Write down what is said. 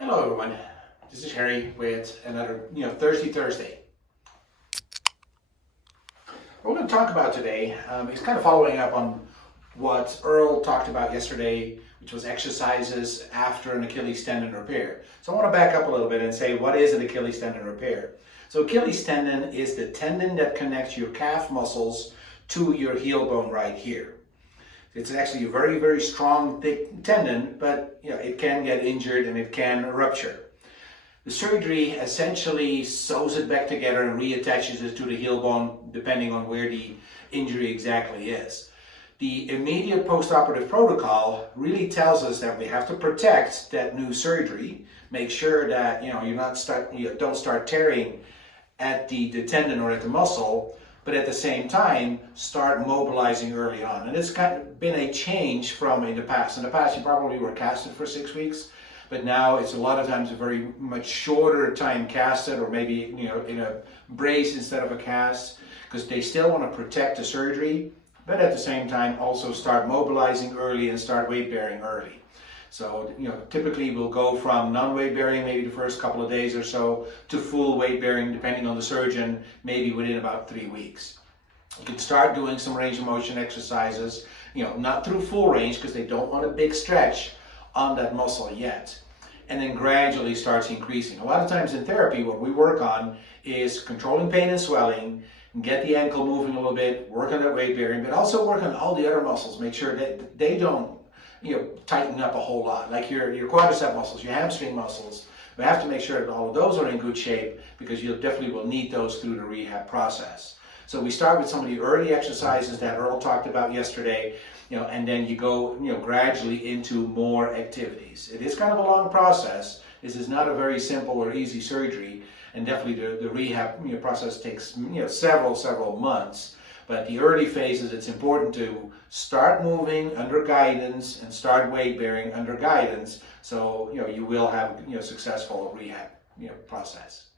Hello everyone, this is Harry with another Thirsty Thursday. What we're going to talk about today is kind of following up on what Earl talked about yesterday, which was exercises after an Achilles tendon repair. So I want to back up a little bit and say, what is an Achilles tendon repair? So Achilles tendon is the tendon that connects your calf muscles to your heel bone right here. It's actually a very, very strong, thick tendon, but it can get injured and it can rupture. The surgery essentially sews it back together and reattaches it to the heel bone, depending on where the injury exactly is. The immediate postoperative protocol really tells us that we have to protect that new surgery, make sure that you don't start tearing at the tendon or at the muscle, but at the same time start mobilizing early on. And it's kind of been a change from in the past. In the past, you probably were casted for 6 weeks, but now it's a lot of times a very much shorter time casted, or maybe in a brace instead of a cast, because they still want to protect the surgery, but at the same time also start mobilizing early and start weight bearing early. So, typically we'll go from non-weight bearing maybe the first couple of days or so to full weight bearing, depending on the surgeon, maybe within about 3 weeks. You can start doing some range of motion exercises, not through full range because they don't want a big stretch on that muscle yet. And then gradually starts increasing. A lot of times in therapy, what we work on is controlling pain and swelling, get the ankle moving a little bit, work on that weight bearing, but also work on all the other muscles, make sure that they don't tighten up a whole lot, like your quadricep muscles, your hamstring muscles. We have to make sure that all of those are in good shape, because you definitely will need those through the rehab process. So we start with some of the early exercises that Earl talked about yesterday, and then you go gradually into more activities. It is kind of a long process. This is not a very simple or easy surgery, and definitely the rehab process takes several months. But the early phases, it's important to start moving under guidance and start weight bearing under guidance, so you will have successful rehab process.